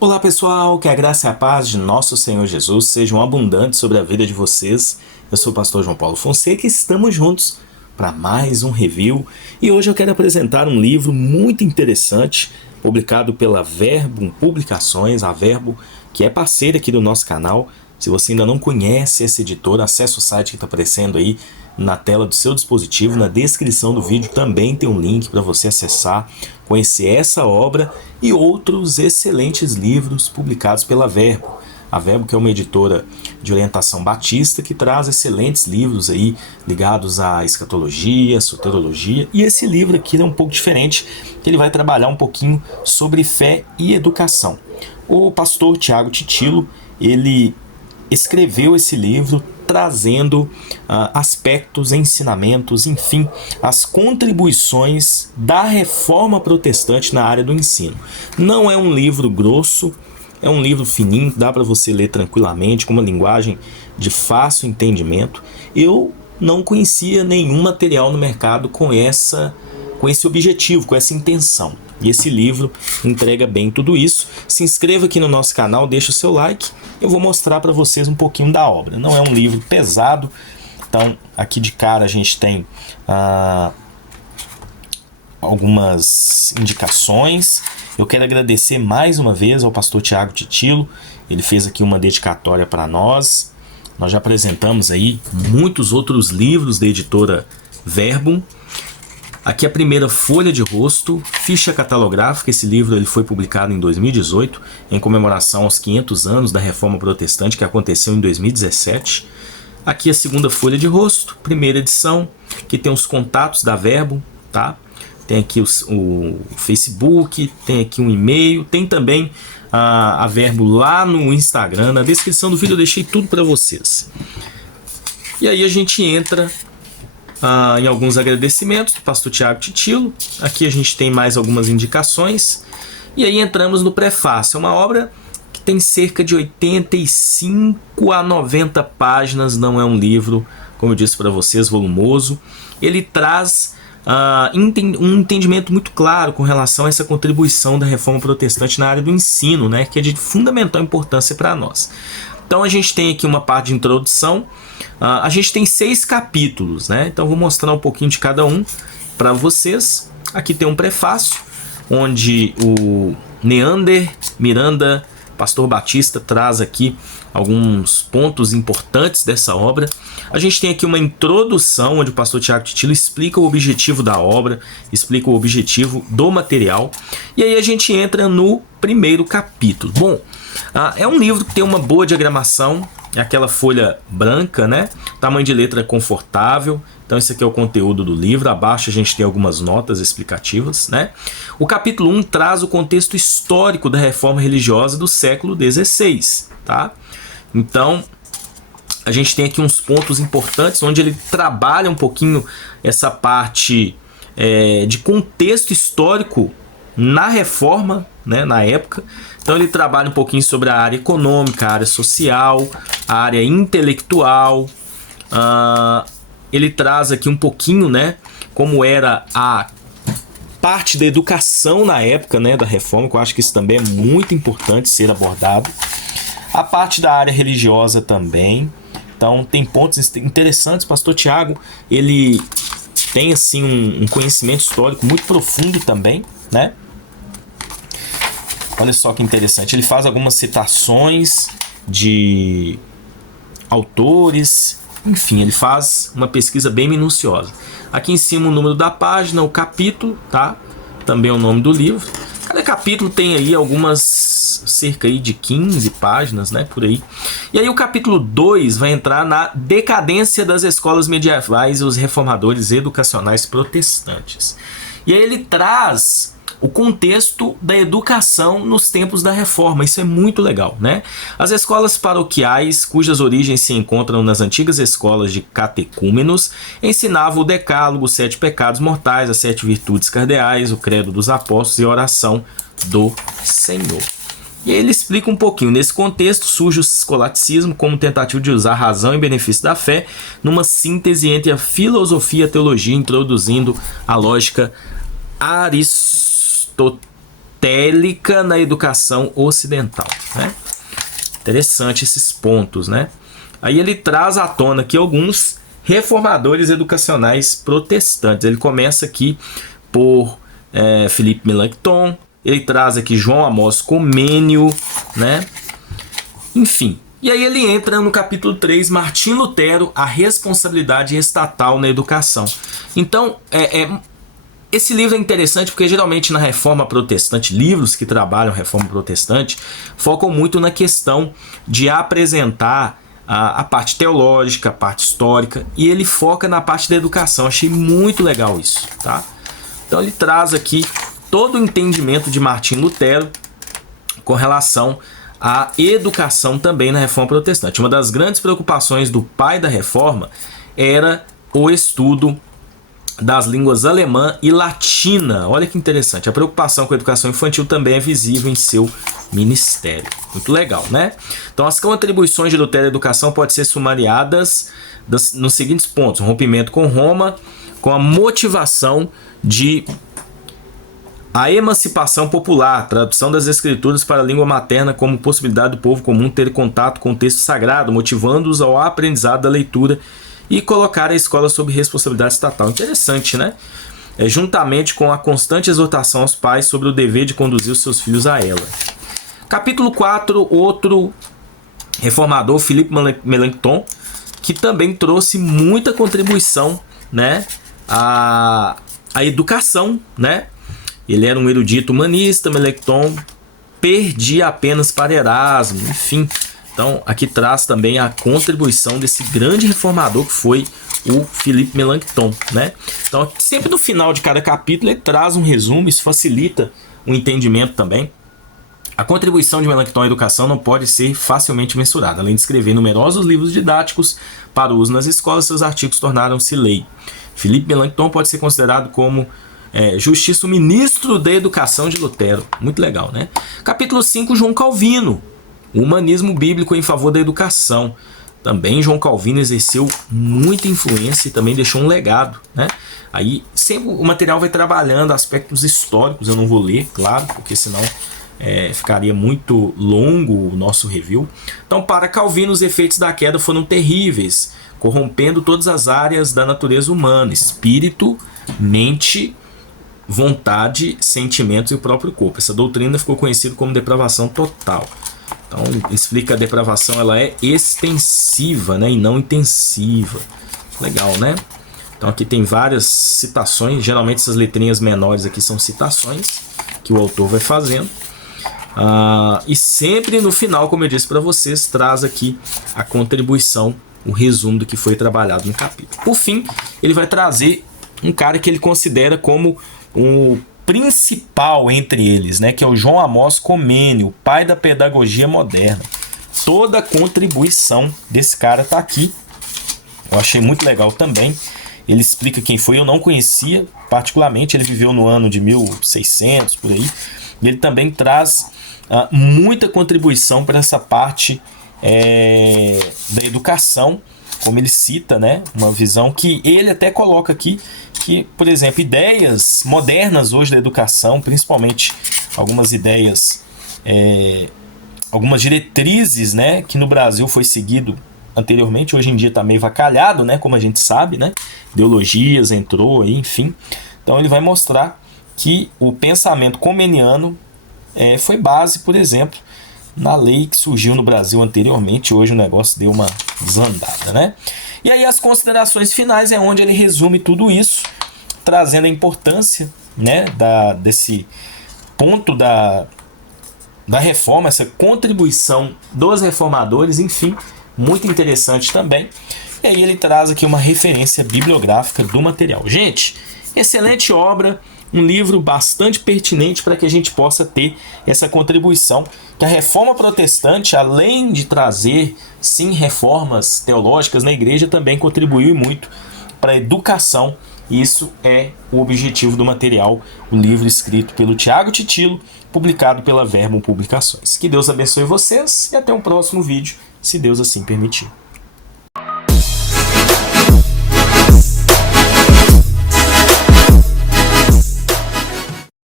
Olá pessoal, que a graça e a paz de nosso Senhor Jesus sejam abundantes sobre a vida de vocês. Eu sou o pastor João Paulo Fonseca e estamos juntos para mais um review. E hoje eu quero apresentar um livro muito interessante, publicado pela Verbo Publicações, a Verbo, que é parceira aqui do nosso canal. Se você ainda não conhece essa editora, acesse o site que está aparecendo aí na tela do seu dispositivo. Na descrição do vídeo também tem um link para você acessar, conhecer essa obra e outros excelentes livros publicados pela Verbo. A Verbo, que é uma editora de orientação batista, que traz excelentes livros aí ligados à escatologia, soterologia. E esse livro aqui é um pouco diferente, que ele vai trabalhar um pouquinho sobre fé e educação. O pastor Tiago Titilo, ele escreveu esse livro trazendo aspectos, ensinamentos, enfim, as contribuições da reforma protestante na área do ensino. Não é um livro grosso, é um livro fininho, dá para você ler tranquilamente, com uma linguagem de fácil entendimento. Eu não conhecia nenhum material no mercado com esse objetivo, com essa intenção. E esse livro entrega bem tudo isso. Se inscreva aqui no nosso canal, deixa o seu like. Eu vou mostrar para vocês um pouquinho da obra. Não é um livro pesado, então aqui de cara a gente tem algumas indicações. Eu quero agradecer mais uma vez ao pastor Tiago Titilo. Ele fez aqui uma dedicatória para nós. Nós já apresentamos aí muitos outros livros da editora Verbum. Aqui a primeira folha de rosto, ficha catalográfica. Esse livro ele foi publicado em 2018, em comemoração aos 500 anos da Reforma Protestante, que aconteceu em 2017. Aqui a segunda folha de rosto, primeira edição, que tem os contatos da Verbo, tá? Tem aqui o Facebook, tem aqui um e-mail, tem também a Verbo lá no Instagram. Na descrição do vídeo eu deixei tudo para vocês. E aí a gente entra em alguns agradecimentos do pastor Tiago Titilo. Aqui a gente tem mais algumas indicações. E aí entramos no prefácio. É uma obra que tem cerca de 85 a 90 páginas. Não é um livro, como eu disse para vocês, volumoso. Ele traz um entendimento muito claro com relação a essa contribuição da reforma protestante na área do ensino, né, que é de fundamental importância para nós. Então a gente tem aqui uma parte de introdução. A gente tem 6 capítulos, né? Então vou mostrar um pouquinho de cada um para vocês. Aqui tem um prefácio, onde o Neander Miranda, pastor batista, traz aqui alguns pontos importantes dessa obra. A gente tem aqui uma introdução, onde o pastor Tiago Titilo explica o objetivo da obra, explica o objetivo do material. E aí a gente entra no primeiro capítulo. Bom, é um livro que tem uma boa diagramação, é aquela folha branca, né? Tamanho de letra confortável. Então esse aqui é o conteúdo do livro. Abaixo a gente tem algumas notas explicativas, né? O capítulo 1 traz o contexto histórico da reforma religiosa do século XVI, tá? Então a gente tem aqui uns pontos importantes, onde ele trabalha um pouquinho essa parte de contexto histórico na reforma, né, na época. Então ele trabalha um pouquinho sobre a área econômica, a área social, a área intelectual. Ele traz aqui um pouquinho, né, como era a parte da educação na época, né, da reforma, que eu acho que isso também é muito importante ser abordado. A parte da área religiosa também. Então tem pontos interessantes. O pastor Tiago, ele tem assim um conhecimento histórico muito profundo também, né? Olha só que interessante, ele faz algumas citações de autores, enfim, ele faz uma pesquisa bem minuciosa. Aqui em cima o número da página, o capítulo, tá? Também o nome do livro. Cada capítulo tem aí cerca aí de 15 páginas, né, por aí. E aí o capítulo 2 vai entrar na decadência das escolas medievais e os reformadores educacionais protestantes. E aí ele traz o contexto da educação nos tempos da reforma. Isso é muito legal, né? As escolas paroquiais, cujas origens se encontram nas antigas escolas de catecúmenos, ensinavam o decálogo, os 7 pecados mortais, as 7 virtudes cardeais, o credo dos apóstolos e a oração do Senhor. E aí ele explica um pouquinho. Nesse contexto surge o escolasticismo como tentativa de usar a razão em benefício da fé, numa síntese entre a filosofia e a teologia, introduzindo a lógica aristotélica aristotélica na educação ocidental, né? Interessante esses pontos, né? Aí ele traz à tona aqui alguns reformadores educacionais protestantes. Ele começa aqui por Philippe Melanchthon, ele traz aqui João Amós Comênio, né? Enfim. E aí ele entra no capítulo 3, Martim Lutero, a responsabilidade estatal na educação. Então, esse livro é interessante porque geralmente na Reforma Protestante, livros que trabalham a Reforma Protestante, focam muito na questão de apresentar a parte teológica, a parte histórica, e ele foca na parte da educação. Achei muito legal isso, tá? Então ele traz aqui todo o entendimento de Martim Lutero com relação à educação também na Reforma Protestante. Uma das grandes preocupações do pai da Reforma era o estudo das línguas alemã e latina. Olha que interessante. A preocupação com a educação infantil também é visível em seu ministério. Muito legal, né? Então, as contribuições de Lutero à educação podem ser sumariadas nos seguintes pontos: rompimento com Roma, com a motivação de a emancipação popular, tradução das escrituras para a língua materna como possibilidade do povo comum ter contato com o texto sagrado, motivando-os ao aprendizado da leitura e colocar a escola sob responsabilidade estatal. Interessante, né? Juntamente com a constante exortação aos pais sobre o dever de conduzir os seus filhos a ela. Capítulo 4, outro reformador, Philippe Melanchthon, que também trouxe muita contribuição, né, à educação, né? Ele era um erudito humanista. Melanchthon perdia apenas para Erasmo, enfim. Então, aqui traz também a contribuição desse grande reformador que foi o Philippe Melanchthon, né? Então, sempre no final de cada capítulo ele traz um resumo, isso facilita o entendimento também. A contribuição de Melanchthon à educação não pode ser facilmente mensurada. Além de escrever numerosos livros didáticos para uso nas escolas, seus artigos tornaram-se lei. Philippe Melanchthon pode ser considerado como justiça ministro da educação de Lutero. Muito legal, né? Capítulo 5, João Calvino. O humanismo bíblico em favor da educação. Também João Calvino exerceu muita influência e também deixou um legado, né? Aí sempre o material vai trabalhando aspectos históricos. Eu não vou ler, claro, porque senão ficaria muito longo o nosso review. Então, para Calvino, os efeitos da queda foram terríveis, corrompendo todas as áreas da natureza humana: espírito, mente, vontade, sentimentos e o próprio corpo. Essa doutrina ficou conhecida como depravação total. Então, explica a depravação, ela é extensiva, né, e não intensiva. Legal, né? Então, aqui tem várias citações. Geralmente, essas letrinhas menores aqui são citações que o autor vai fazendo. E sempre no final, como eu disse para vocês, traz aqui a contribuição, o resumo do que foi trabalhado no capítulo. Por fim, ele vai trazer um cara que ele considera como o principal entre eles, né, que é o João Amós Comênio, o pai da pedagogia moderna. Toda a contribuição desse cara está aqui. Eu achei muito legal também. Ele explica quem foi, eu não conhecia particularmente, ele viveu no ano de 1600, por aí. E ele também traz muita contribuição para essa parte da educação, como ele cita, né, uma visão que ele até coloca aqui, que, por exemplo, ideias modernas hoje da educação, principalmente algumas ideias, algumas diretrizes, né, que no Brasil foi seguido anteriormente, hoje em dia está meio vacalhado, né, como a gente sabe, né, ideologias entrou aí, enfim. Então ele vai mostrar que o pensamento comeniano foi base, por exemplo, na lei que surgiu no Brasil anteriormente. Hoje o negócio deu uma desandada, né? E aí as considerações finais é onde ele resume tudo isso, trazendo a importância, né, desse ponto da reforma, essa contribuição dos reformadores, enfim, muito interessante também. E aí ele traz aqui uma referência bibliográfica do material. Gente, excelente obra, um livro bastante pertinente para que a gente possa ter essa contribuição, que a Reforma Protestante, além de trazer, sim, reformas teológicas na igreja, também contribuiu muito para a educação. Isso é o objetivo do material, o livro escrito pelo Tiago Titilo, publicado pela Verbum Publicações. Que Deus abençoe vocês e até um próximo vídeo, se Deus assim permitir.